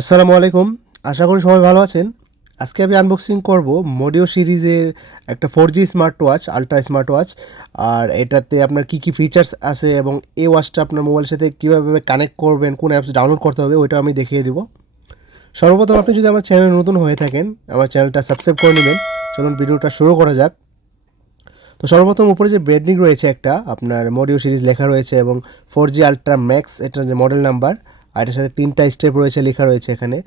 আসসালামু আলাইকুম। আশা করি সবাই ভালো আছেন। আজকে আমি আনবক্সিং করব মোডিও সিরিজের একটা 4G smart watch, ultra smart watch. আর এটাতে আপনার কী, কী ফিচার্স আছে এবং এই ওয়াচটা আপনার মোবাইলের সাথে কীভাবে কানেক্ট করবেন, কোন অ্যাপস ডাউনলোড করতে হবে ওইটাও আমি দেখিয়ে দিব। সর্বপ্রথম আপনি যদি আমার চ্যানেলে নতুন হয়ে থাকেন, আমার চ্যানেলটা সাবস্ক্রাইব করে নেবেন। চলুন ভিডিওটা শুরু করা যাক। তো সর্বপ্রথম উপরে যে ব্র্যান্ডিং রয়েছে একটা আপনার মোডিও সিরিজ লেখা রয়েছে এবং 4G আল্ট্রা ম্যাক্স এটার যে মডেল নাম্বার, আর এটার সাথে 3টা স্টেপ রয়েছে লেখা রয়েছে এখানে।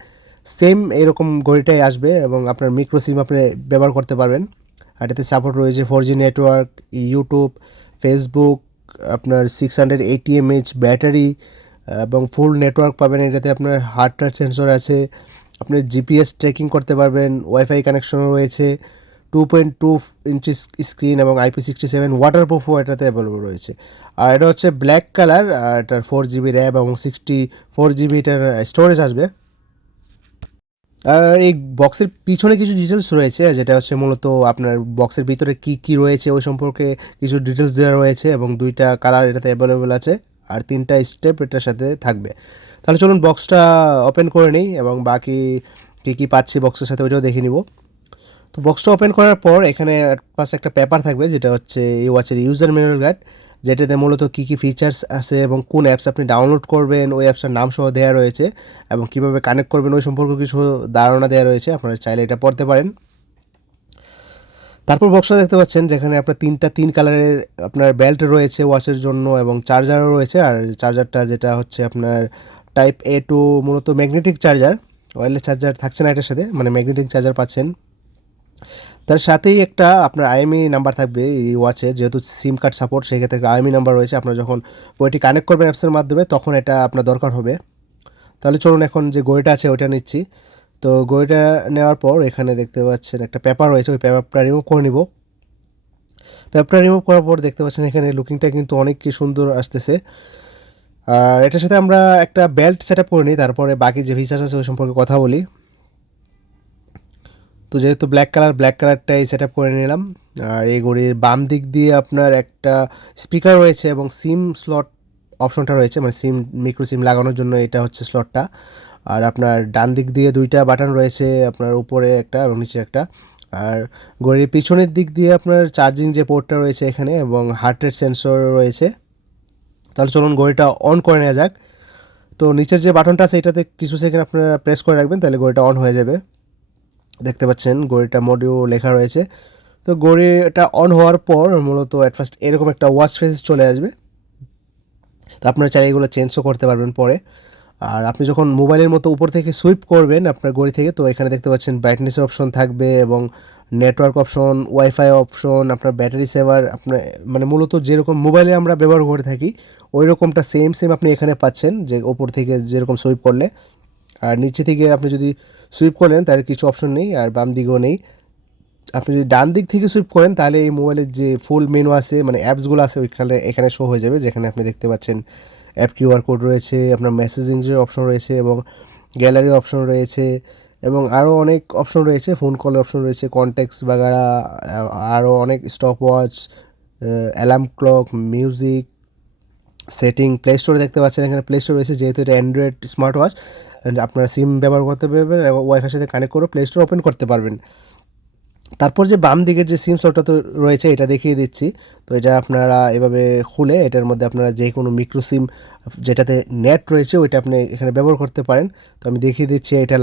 সেম এরকম ঘড়িটাই আসবে এবং আপনার মাইক্রো সিম আপনি ব্যবহার করতে পারবেন। আর এটাতে সাপোর্ট রয়েছে 4G নেটওয়ার্ক, ইউটিউব, ফেসবুক, আপনার 680 mAh ব্যাটারি এবং ফুল নেটওয়ার্ক পাবেন। এটাতে আপনার হার্ট রেট সেন্সর আছে, আপনি জিপিএস ট্র্যাকিং করতে পারবেন, ওয়াইফাই কানেকশনও রয়েছে, 2.2 ইঞ্চি স্ক্রিন এবং IP67 ওয়াটারপ্রুফও এটাতে অ্যাভেলেবল রয়েছে। আর এটা হচ্ছে ব্ল্যাক কালার, আর এটার 4GB র্যাম এবং 64GB এটার স্টোরেজ আসবে। আর এই বক্সের পিছনে কিছু ডিটেলস রয়েছে, যেটা হচ্ছে মূলত আপনার বক্সের ভিতরে কি কি রয়েছে ওই সম্পর্কে কিছু ডিটেলস দেওয়া রয়েছে এবং 2টা কালার এটাতে অ্যাভেলেবল আছে আর 3টা স্টেপ এটার সাথে থাকবে। তাহলে চলুন বক্সটা ওপেন করে নিই এবং বাকি কী কী পাচ্ছি বক্সের সাথে ওইটাও দেখে নিব। তো বক্সটা ওপেন করার পর এখানে পাশে একটা পেপার থাকবে, যেটা হচ্ছে এই ওয়াচের ইউজার ম্যানুয়াল গাইড, যেটাতে মূলত কী কী ফিচার্স আছে এবং কোন অ্যাপস আপনি ডাউনলোড করবেন ওই অ্যাপসটার নাম সহ দেওয়া রয়েছে এবং কীভাবে কানেক্ট করবেন ওই সম্পর্কে কিছু ধারণা দেওয়া রয়েছে। আপনারা চাইলে এটা পড়তে পারেন। তারপর বক্সটা দেখতে পাচ্ছেন যেখানে আপনার 3 কালারের আপনার বেল্ট রয়েছে ওয়াচের জন্য এবং চার্জারও রয়েছে। আর চার্জারটা যেটা হচ্ছে আপনার টাইপ A টু, মূলত ম্যাগনেটিক চার্জার, ওয়্যারলেস চার্জার থাকছে না এটার সাথে, মানে ম্যাগনেটিক চার্জার পাচ্ছেন। তার সাথেই একটা আপনার আইএমই নাম্বার থাকবে এই ওয়াচে, যেহেতু সিম কার্ড সাপোর্ট সেই ক্ষেত্রে আইএমই নাম্বার রয়েছে। আপনার যখন ওইটি কানেক্ট করবেন অ্যাপসের মাধ্যমে তখন এটা আপনার দরকার হবে। তাহলে চলুন এখন যে ঘড়িটা আছে ওইটা নিচ্ছি। তো ঘড়িটা নেওয়ার পর এখানে দেখতে পাচ্ছেন একটা পেপার রয়েছে, ওই পেপারটা রিমুভ করে নিব। পেপারটা রিমুভ করার পর দেখতে পাচ্ছেন এখানে লুকিংটা কিন্তু অনেক কি সুন্দর আসতেছে। আর এটার সাথে আমরা একটা বেল্ট সেট আপ করে নিই, তারপরে বাকি যে ফিচার্স আছে ওই সম্পর্কে কথা বলি। তো যেহেতু ব্ল্যাক কালারটাই সেট আপ করে নিলাম। আর এই ঘড়ির বাম দিক দিয়ে আপনার একটা স্পিকার রয়েছে এবং সিম স্লট অপশনটা রয়েছে, মানে সিম, মাইক্রো সিম লাগানোর জন্য এটা হচ্ছে স্লটটা। আর আপনার ডান দিক দিয়ে 2টা বাটন রয়েছে, আপনার উপরে একটা এবং নিচে একটা। আর ঘড়ির পিছনের দিক দিয়ে আপনার চার্জিং যে পোর্টটা রয়েছে এখানে এবং হার্ট রেট সেন্সর রয়েছে। তাহলে চলুন ঘড়িটা অন করে নেওয়া যাক। তো নিচের যে বাটনটা আছে এটাতে কিছু সেকেন্ড আপনারা প্রেস করে রাখবেন, তাহলে ঘড়িটা অন হয়ে যাবে। দেখতে পাচ্ছেন ঘড়িটা মোডিও লেখা রয়েছে। তো ঘড়িটা অন হওয়ার পর মূলত অ্যাট ফার্স্ট এরকম একটা ওয়াচ ফেস চলে আসবে। তো আপনারা চাইলে এগুলো চেঞ্জও করতে পারবেন পরে। আর আপনি যখন মোবাইলের মতো উপর থেকে সুইপ করবেন আপনার ঘড়ি থেকে, তো এখানে দেখতে পাচ্ছেন ব্রাইটনেসের অপশন থাকবে এবং নেটওয়ার্ক অপশন, ওয়াইফাই অপশন, আপনার ব্যাটারি সেভার, আপনার মানে মূলত যেরকম মোবাইলে আমরা ব্যবহার করে থাকি ওই রকমটা সেম আপনি এখানে পাচ্ছেন, যে ওপর থেকে যেরকম সুইপ করলে। আর নিচে থেকে আপনি যদি সুইপ করেন তাহলে কিছু অপশন নেই, আর বাম দিকেও নেই। আপনি যদি ডান দিক থেকে সুইপ করেন তাহলে এই মোবাইলের যে ফুল মেনু আছে, মানে অ্যাপসগুলো আছে ওইখানে এখানে শো হয়ে যাবে, যেখানে আপনি দেখতে পাচ্ছেন অ্যাপ কিউআর কোড রয়েছে, আপনার মেসেজিং যে অপশন রয়েছে এবং গ্যালারি অপশন রয়েছে এবং আরও অনেক অপশন রয়েছে, ফোন কলের অপশন রয়েছে, কন্ট্যাক্টস বাগারা, আরও অনেক stop watch, alarm clock, music, setting, play স্টোরে দেখতে পাচ্ছেন এখানে প্লে স্টোর রয়েছে, যেহেতু এটা অ্যান্ড্রয়েড স্মার্ট ওয়াচ আপনারা সিম ব্যবহার করতে পারবেন এবং ওয়াইফাইয়ের সাথে কানেক্ট করে প্লে স্টোর ওপেন করতে পারবেন। তারপর যে বাম দিকের যে সিম স্লটটা তো রয়েছে এটা দেখিয়ে দিচ্ছি। তো এটা আপনারা এভাবে খুলে এটার মধ্যে আপনারা যে কোনো মাইক্রো সিম যেটাতে নেট রয়েছে ওইটা আপনি এখানে ব্যবহার করতে পারেন। তো আমি দেখিয়ে দিচ্ছি এটা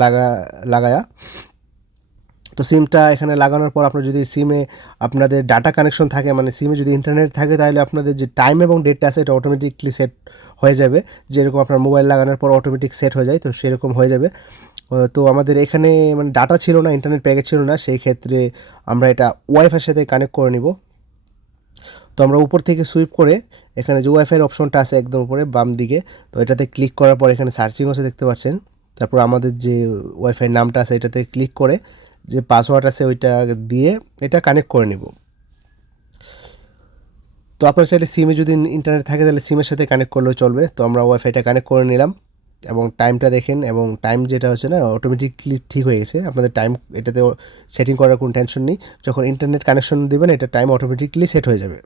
লাগায়া। তো সিমটা এখানে লাগানোর পর আপনার যদি সিমে আপনাদের ডাটা কানেকশন থাকে, মানে সিমে যদি ইন্টারনেট থাকে, তাহলে আপনাদের যে টাইম এবং ডেটটা আছে এটা অটোমেটিকলি সেট হয়ে যাবে। যেরকম আপনার মোবাইল লাগানোর পর অটোমেটিক সেট হয়ে যায়, তো সেরকম হয়ে যাবে। তো আমাদের এখানে মানে ডাটা ছিল না, ইন্টারনেট প্যাকেজ ছিল না, সেই ক্ষেত্রে আমরা এটা ওয়াইফাইয়ের সাথে কানেক্ট করে নিব। তো আমরা উপর থেকে সুইপ করে এখানে যে ওয়াইফাইয়ের অপশনটা আছে একদম উপরে বাম দিকে, তো এটাতে ক্লিক করার পর এখানে সার্চিং আছে দেখতে পাচ্ছেন। তারপর আমাদের যে ওয়াইফাইয়ের নামটা আছে এটাতে ক্লিক করে যে পাসওয়ার্ড আছে ওইটা দিয়ে এটা কানেক্ট করে নিব। তো আপনার চাইলে সিমে যদি ইন্টারনেট থাকে তাহলে সিমের সাথে কানেক্ট করলেও চলবে। তো আমরা ওয়াইফাইটা কানেক্ট করে নিলাম এবং টাইমটা দেখেন, এবং টাইম যেটা হচ্ছে না অটোমেটিকলি ঠিক হয়ে গেছে। আপনাদের টাইম এটাতে সেটিং করার কোনো টেনশন নেই, যখন ইন্টারনেট কানেকশন দেবেন এটা টাইম অটোমেটিকলি সেট হয়ে যাবে।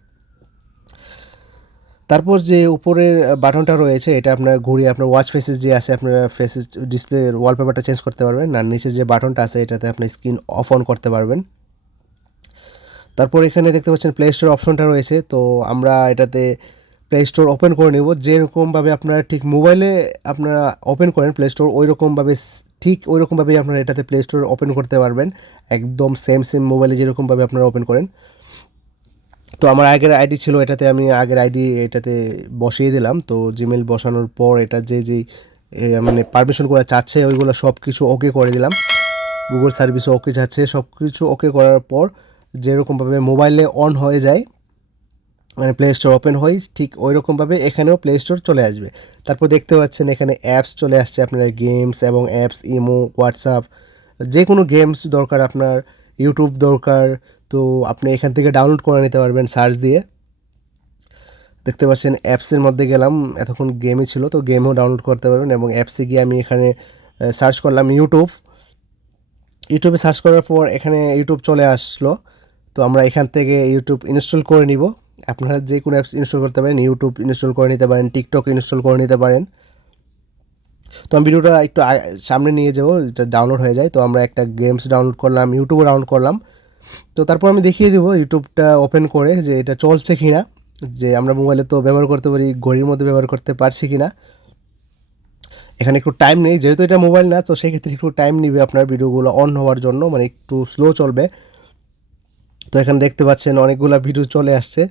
তারপর যে উপরের বাটনটা রয়েছে এটা আপনার ঘুরিয়ে আপনার ওয়াচ ফেসেস যে আছে আপনার ফেসেস ডিসপ্লে ওয়ালপেপারটা চেঞ্জ করতে পারবেন, আর নিচের যে বাটনটা আছে এটাতে আপনি স্ক্রিন অফ অন করতে পারবেন। তারপর এখানে দেখতে পাচ্ছেন প্লে স্টোর অপশনটা রয়েছে, তো আমরা এটাতে প্লে স্টোর ওপেন করে নেব। যেরকমভাবে আপনারা ঠিক মোবাইলে আপনারা ওপেন করেন প্লে স্টোর ওইরকমভাবে ঠিক ওইরকমভাবেই আপনারা এটাতে প্লে স্টোর ওপেন করতে পারবেন, একদম সেম মোবাইলে যেরকমভাবে আপনারা ওপেন করেন। তো আমার আগের আইডি ছিল এটাতে, আমি আগের আইডি এটাতে বসিয়ে দিলাম। তো জিমেল বসানোর পর এটা যেই মানে পারমিশনগুলো চাচ্ছে ওইগুলো সব কিছু ওকে করে দিলাম। গুগল সার্ভিসও ওকে যাচ্ছে, সব কিছু ওকে করার পর যেরকমভাবে মোবাইলে অন হয়ে যায় মানে প্লে স্টোর ওপেন হয় ঠিক ওই রকমভাবে এখানেও প্লে স্টোর চলে আসবে। তারপর দেখতে পাচ্ছেন এখানে অ্যাপস চলে আসছে, আপনার গেমস এবং অ্যাপস, ইমো, হোয়াটসঅ্যাপ, যে কোনো গেমস দরকার আপনার, ইউটিউব দরকার, তো আপনি এখান থেকে ডাউনলোড করে নিতে পারবেন সার্চ দিয়ে। দেখতে পাচ্ছেন অ্যাপসের মধ্যে গেলাম, এতক্ষণ গেমই ছিল তো গেমও ডাউনলোড করতে পারবেন। এবং অ্যাপসে গিয়ে আমি এখানে সার্চ করলাম ইউটিউবে সার্চ করার পর এখানে ইউটিউব চলে আসলো। তো আমরা এখান থেকে ইউটিউব ইনস্টল করে নিব। আপনারা যে কোনো অ্যাপস ইনস্টল করতে পারেন, ইউটিউব ইনস্টল করে নিতে পারেন, টিকটক ইনস্টল করে নিতে পারেন। তো আমি ভিডিওটা একটু সামনে নিয়ে যাবো, এটা ডাউনলোড হয়ে যায়। তো আমরা একটা গেমস ডাউনলোড করলাম, ইউটিউবও ডাউনলোড করলাম। তো তারপর আমি দেখিয়ে দেবো ইউটিউবটা ওপেন করে যে এটা চলছে কি না, যে আমরা মোবাইলে তো ব্যবহার করতে পারি, ঘড়ির মধ্যে ব্যবহার করতে পারছি কি না। এখানে একটু টাইম নেই, যেহেতু এটা মোবাইল না, তো সেক্ষেত্রে একটু টাইম নিবে আপনার ভিডিওগুলো অন হওয়ার জন্য, মানে একটু স্লো চলবে। তো এখানে দেখতে পাচ্ছেন অনেকগুলো ভিডিও চলে আসছে।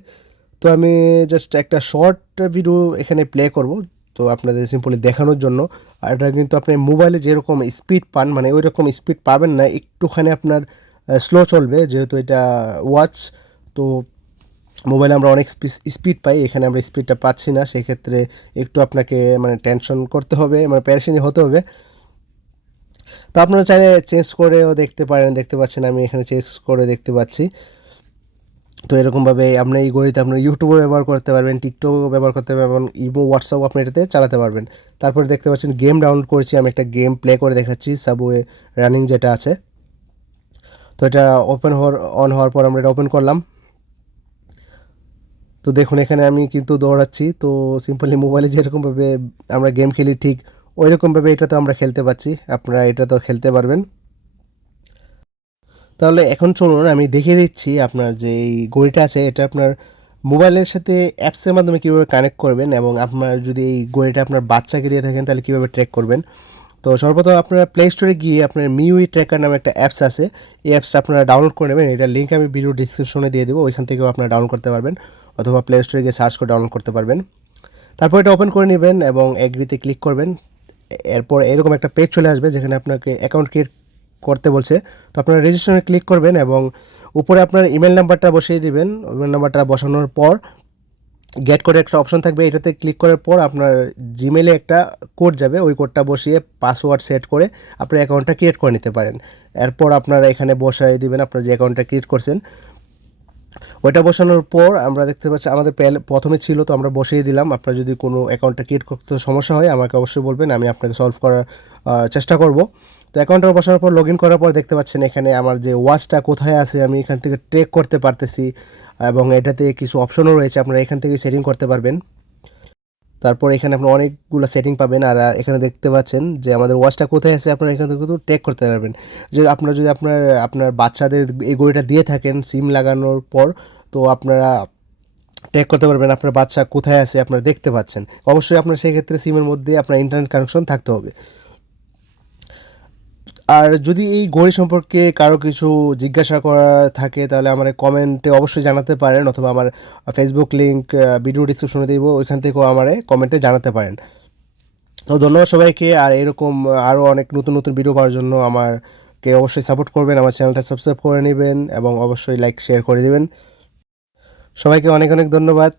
তো আমি জাস্ট একটা শর্ট ভিডিও এখানে প্লে করব, তো আপনাদের সিম্পলি দেখানোর জন্য। আর এটা কিন্তু আপনি মোবাইলে যেরকম স্পিড পান মানে ওই রকম স্পিড পাবেন না, একটুখানি আপনার স্লো চলবে, যেহেতু এটা ওয়াচ। তো মোবাইলে আমরা অনেক স্পিড পাই, এখানে আমরা স্পিডটা পাচ্ছি না, সেক্ষেত্রে একটু আপনাকে মানে টেনশন করতে হবে, মানে প্যারেশানি হতে হবে। তো আপনারা চাইলে চেঞ্জ করেও দেখতে পারেন, দেখতে পাচ্ছেন আমি এখানে চেঞ্জ করে দেখতে পাচ্ছি। তো এরকমভাবে আপনি এই ঘড়িতে আপনার ইউটিউবও ব্যবহার করতে পারবেন, টিকটকও ব্যবহার করতে পারবেন, ইমো, হোয়াটসঅ্যাপও আপনি এটাতে চালাতে পারবেন। তারপরে দেখতে পাচ্ছেন গেম ডাউনলোড করেছি, আমি একটা গেম প্লে করে দেখাচ্ছি, সাবওয়ে রানিং যেটা আছে। তো এটা অন হওয়ার পর আমরা এটা ওপেন করলাম। তো দেখুন এখানে আমি কিন্তু দৌড়াচ্ছি, তো সিম্পলি মোবাইলে যেরকমভাবে আমরা গেম খেলি ঠিক ওই রকমভাবে এটা তো আমরা খেলতে পারছি, আপনারা এটা তো খেলতে পারবেন। তাহলে এখন চলুন আমি দেখিয়ে দিচ্ছি আপনার যে এই ঘড়িটা আছে এটা আপনার মোবাইলের সাথে অ্যাপসের মাধ্যমে কীভাবে কানেক্ট করবেন, এবং আপনার যদি এই ঘড়িটা আপনার বাচ্চাকে দিয়ে থাকেন তাহলে কীভাবে ট্র্যাক করবেন। তো সর্বপ্রথম আপনারা প্লে স্টোরে গিয়ে আপনার মিউই ট্র্যাকার নামে একটা অ্যাপস আছে, এই অ্যাপসটা আপনারা ডাউনলোড করে নেবেন, এটার লিঙ্ক আমি ভিডিও ডিসক্রিপশনে দিয়ে দেবো, ওইখান থেকেও আপনারা ডাউনলোড করতে পারবেন, অথবা প্লে স্টোরে গিয়ে সার্চ করে ডাউনলোড করতে পারবেন। তারপর এটা ওপেন করে নেবেন এবং এগ্রিতে ক্লিক করবেন। এরপর এরকম একটা পেজ চলে আসবে যেখানে আপনাকে অ্যাকাউন্ট ক্রিয়েট করতে বলছে। তো আপনারা রেজিস্ট্রেশনে ক্লিক করবেন এবং উপরে আপনার ইমেল নাম্বারটা বসিয়ে দিবেন। ইমেল নাম্বারটা বসানোর পর গেট কোডে একটা অপশন থাকবে, এটাতে ক্লিক করার পর আপনার জিমেলে একটা কোড যাবে, ওই কোডটা বসিয়ে পাসওয়ার্ড সেট করে আপনার অ্যাকাউন্টটা ক্রিয়েট করে নিতে পারেন। এরপর আপনারা এখানে বসাই দিবেন আপনার যে অ্যাকাউন্টটা ক্রিয়েট করছেন, ওইটা বসানোর পর আমরা দেখতে পাচ্ছি আমাদের প্রথমে ছিল, তো আমরা বসিয়ে দিলাম। আপনার যদি কোনো অ্যাকাউন্টটা ক্রিয়েট করতে সমস্যা হয় আমাকে অবশ্যই বলবেন, আমি আপনাকে সলভ করার চেষ্টা করব। তো অ্যাকাউন্টটা বসানোর পর লগ ইন করার পর দেখতে পাচ্ছেন এখানে আমার যে ওয়াচটা কোথায় আছে আমি এখান থেকে ট্রেক করতে পারতেছি, এবং এটাতে কিছু অপশনও রয়েছে, আপনারা এখান থেকে সেটিং করতে পারবেন। তারপর এখানে আপনার অনেকগুলো সেটিং পাবেন, আর এখানে দেখতে পাচ্ছেন যে আমাদের ওয়াচটা কোথায় আছে আপনারা এখান থেকে কিন্তু ট্র্যাক করতে পারবেন। যদি আপনার আপনার বাচ্চাদের এই ঘড়িটা দিয়ে থাকেন সিম লাগানোর পর, তো আপনারা ট্র্যাক করতে পারবেন আপনার বাচ্চা কোথায় আছে আপনারা দেখতে পাচ্ছেন। অবশ্যই আপনার সেই ক্ষেত্রে সিমের মধ্যে আপনার ইন্টারনেট কানেকশন থাকতে হবে। আর যদি এই ঘড়ি সম্পর্কে কারো কিছু জিজ্ঞাসা করার থাকে তাহলে আমার কমেন্টে অবশ্যই জানাতে পারেন, অথবা আমার ফেসবুক লিঙ্ক ভিডিও ডিসক্রিপশনে দিব, ওইখান থেকেও আমার কমেন্টে জানাতে পারেন। তো ধন্যবাদ সবাইকে, আর এরকম আরও অনেক নতুন নতুন ভিডিও পাওয়ার জন্য আমাকে অবশ্যই সাপোর্ট করবেন, আমার চ্যানেলটা সাবস্ক্রাইব করে নেবেন এবং অবশ্যই লাইক শেয়ার করে দেবেন। সবাইকে অনেক অনেক ধন্যবাদ।